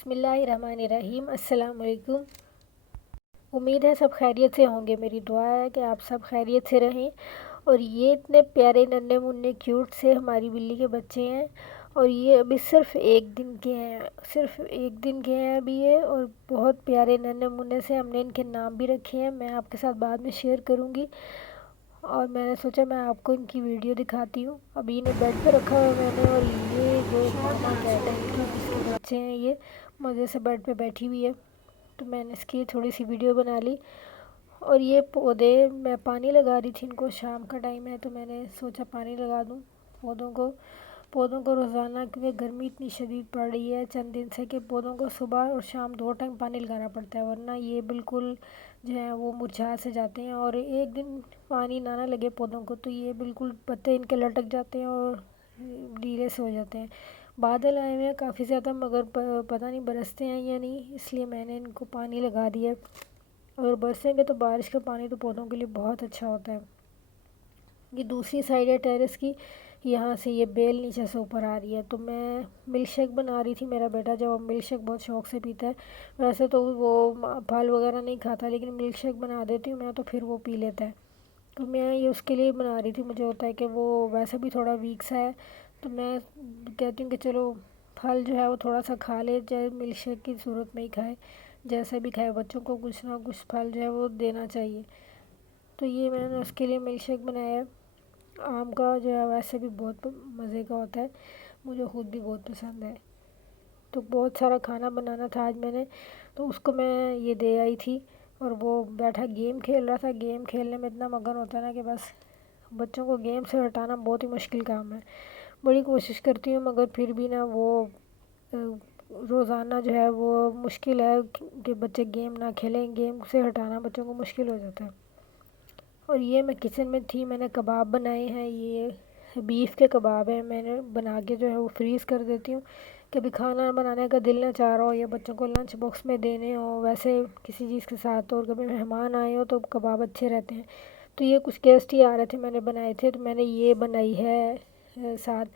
बिस्मिल्लाहिर्रहमानिर्रहीम। अस्सलाम वालेकुम। उम्मीद है सब खैरियत से होंगे। मेरी दुआ है कि आप सब खैरियत से रहें। और ये इतने प्यारे नन्हे मुन्ने क्यूट से हमारी बिल्ली के बच्चे हैं। और ये अभी सिर्फ एक दिन के हैं अभी ये। और बहुत प्यारे नन्हे मुन्ने से हमने इनके नाम भी रखे हैं, मैं आपके साथ बाद में शेयर करूँगी। और मैंने सोचा मैं आपको इनकी वीडियो दिखाती हूँ। अभी इन्हें बेड पे रखा हुआ है मैंने। और ये जो मामा कैट है इनकी, जिसके बच्चे हैं, ये मज़े से बेड पे बैठी हुई है। तो मैंने इसकी थोड़ी सी वीडियो बना ली। और ये पौधे मैं पानी लगा रही थी इनको, शाम का टाइम है तो मैंने सोचा पानी लगा दूँ पौधों को रोज़ाना, क्योंकि गर्मी इतनी शदीद पड़ रही है चंद दिन से कि पौधों को सुबह और शाम 2 टाइम पानी लगाना पड़ता है, वरना ये बिल्कुल जो है वो मुरझा से जाते हैं। और एक दिन पानी ना लगे पौधों को तो ये बिल्कुल पत्ते इनके लटक जाते हैं और ढीले से हो जाते हैं। बादल आए हुए हैं काफ़ी ज़्यादा, मगर पता नहीं बरसते हैं या नहीं, इसलिए मैंने इनको पानी लगा दिया। अगर बरसेंगे तो बारिश का पानी तो पौधों के लिए बहुत अच्छा होता है। ये दूसरी साइड है टेरेस की, यहाँ से ये बेल नीचे से ऊपर आ रही है। तो मैं मिल्क शेक बना रही थी। मेरा बेटा जो मिल्क शेक बहुत शौक़ से पीता है, वैसे तो वो फल वगैरह नहीं खाता, लेकिन मिल्क शेक बना देती हूँ मैं तो फिर वो पी लेता है। तो मैं ये उसके लिए बना रही थी। मुझे होता है कि वो वैसे भी थोड़ा वीक सा है, तो मैं कहती हूँ कि चलो फल जो है वो थोड़ा सा खा ले, चाहे मिल्क शेक की सूरत में ही खाए, जैसे भी खाए, बच्चों को कुछ ना कुछ फल जो है वो देना चाहिए। तो ये मैंने उसके लिए मिल्क शेक बनाया है। आम का जो है वैसे भी बहुत मज़े का होता है, मुझे खुद भी बहुत पसंद है। तो बहुत सारा खाना बनाना था आज मैंने, तो उसको मैं ये दे आई थी। और वो बैठा गेम खेल रहा था। गेम खेलने में इतना मगन होता है ना कि बस बच्चों को गेम से हटाना बहुत ही मुश्किल काम है। बड़ी कोशिश करती हूँ, मगर फिर भी ना वो रोज़ाना जो है वो मुश्किल है कि बच्चे गेम ना खेलें। गेम से हटाना बच्चों को मुश्किल हो जाता है। और ये मैं किचन में थी, मैंने कबाब बनाए हैं। ये बीफ के कबाब हैं, मैंने बना के जो है वो फ्रीज़ कर देती हूँ। कभी खाना बनाने का दिल ना चाह रहा हो या बच्चों को लंच बॉक्स में देने हो, वैसे किसी चीज़ के साथ, और कभी मेहमान आए हो तो कबाब अच्छे रहते हैं। तो ये कुछ गेस्ट ही आ रहे थे, मैंने बनाए थे, तो मैंने ये बनाई है साथ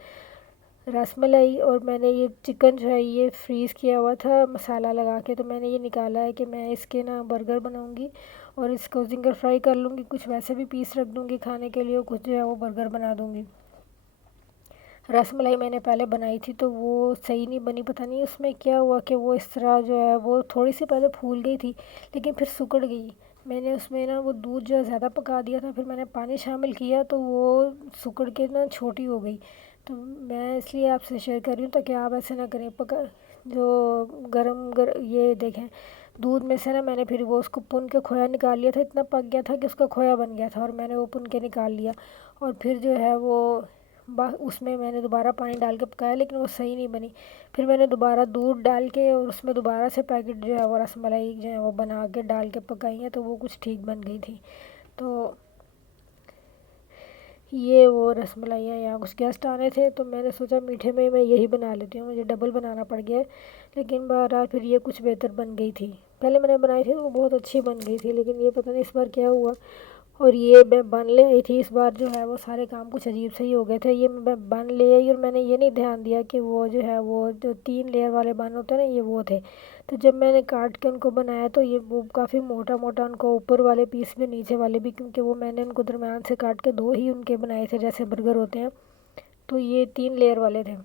रसमलाई। और मैंने ये चिकन जो है ये फ्रीज़ किया हुआ था मसाला लगा के, तो मैंने ये निकाला है कि मैं इसके ना बर्गर बनाऊंगी और इसको जिंगर फ्राई कर लूँगी। कुछ वैसे भी पीस रख दूँगी खाने के लिए, और कुछ जो है वो बर्गर बना दूँगी। रसमलाई मैंने पहले बनाई थी तो वो सही नहीं बनी, पता नहीं उसमें क्या हुआ कि वो इस तरह जो है वो थोड़ी सी पहले फूल गई थी, लेकिन फिर सिकुड़ गई। मैंने उसमें ना वो दूध जो है ज़्यादा पका दिया था, फिर मैंने पानी शामिल किया तो वो सिकुड़ के ना छोटी हो गई। तो मैं इसलिए आपसे शेयर कर रही हूँ ताकि आप ऐसे ना करें। जो ये देखें, दूध में से ना मैंने फिर वो उसको पुन के खोया निकाल लिया था। इतना पक गया था कि उसका खोया बन गया था, और मैंने वो पुन के निकाल लिया। और फिर जो है वो उसमें मैंने दोबारा पानी डाल के पकाया, लेकिन वो सही नहीं बनी। फिर मैंने दोबारा दूध डाल के और उसमें दोबारा से पैकेट जो है वो रसमलाई जो है वो बना के डाल के पकाई है, तो वो कुछ ठीक बन गई थी। तो ये वो रसमलाइयाँ, यहाँ कुछ गेस्ट आने थे तो मैंने सोचा मीठे में मैं यही बना लेती हूँ, मुझे डबल बनाना पड़ गया। लेकिन बहरहाल फिर ये कुछ बेहतर बन गई थी। पहले मैंने बनाई थी वो बहुत अच्छी बन गई थी, लेकिन ये पता नहीं इस बार क्या हुआ। और ये मैं बन ले आई थी, इस बार जो है वो सारे काम कुछ अजीब से ही हो गए थे। ये मैं बन ले आई और मैंने ये नहीं ध्यान दिया कि वो जो है वो जो 3 लेयर वाले बन होते हैं ना, ये वो थे। तो जब मैंने काट के उनको बनाया तो ये वो काफ़ी मोटा मोटा, उनको ऊपर वाले पीस भी नीचे वाले भी, क्योंकि वो मैंने उनको दरम्यान से काट के दो ही उनके बनाए थे जैसे बर्गर होते हैं। तो ये 3 लेयर वाले थे,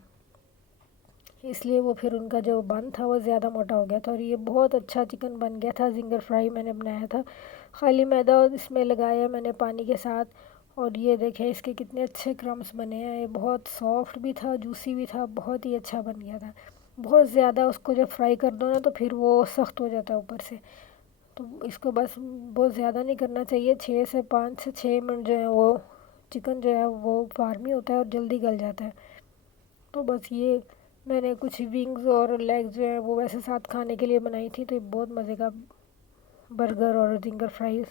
इसलिए वो फिर उनका जो बन था वो ज़्यादा मोटा हो गया था। और ये बहुत अच्छा चिकन बन गया था। जिंगर फ्राई मैंने बनाया था, खाली मैदा इसमें लगाया मैंने पानी के साथ। और ये देखें इसके कितने अच्छे क्रम्स बने हैं। ये बहुत सॉफ्ट भी था, जूसी भी था, बहुत ही अच्छा बन गया था। बहुत ज़्यादा उसको जब फ्राई कर दो ना तो फिर वो सख्त हो जाता है ऊपर से। तो इसको बस बहुत ज़्यादा नहीं करना चाहिए, 5 से 6 मिनट जो है वो चिकन जो है वो फार्मी होता है और जल्दी गल जाता है। तो बस ये मैंने कुछ विंग्स और लेग्स जो है वो वैसे साथ खाने के लिए बनाई थी। तो ये बहुत मज़े का बर्गर और जिंगर फ्राइज़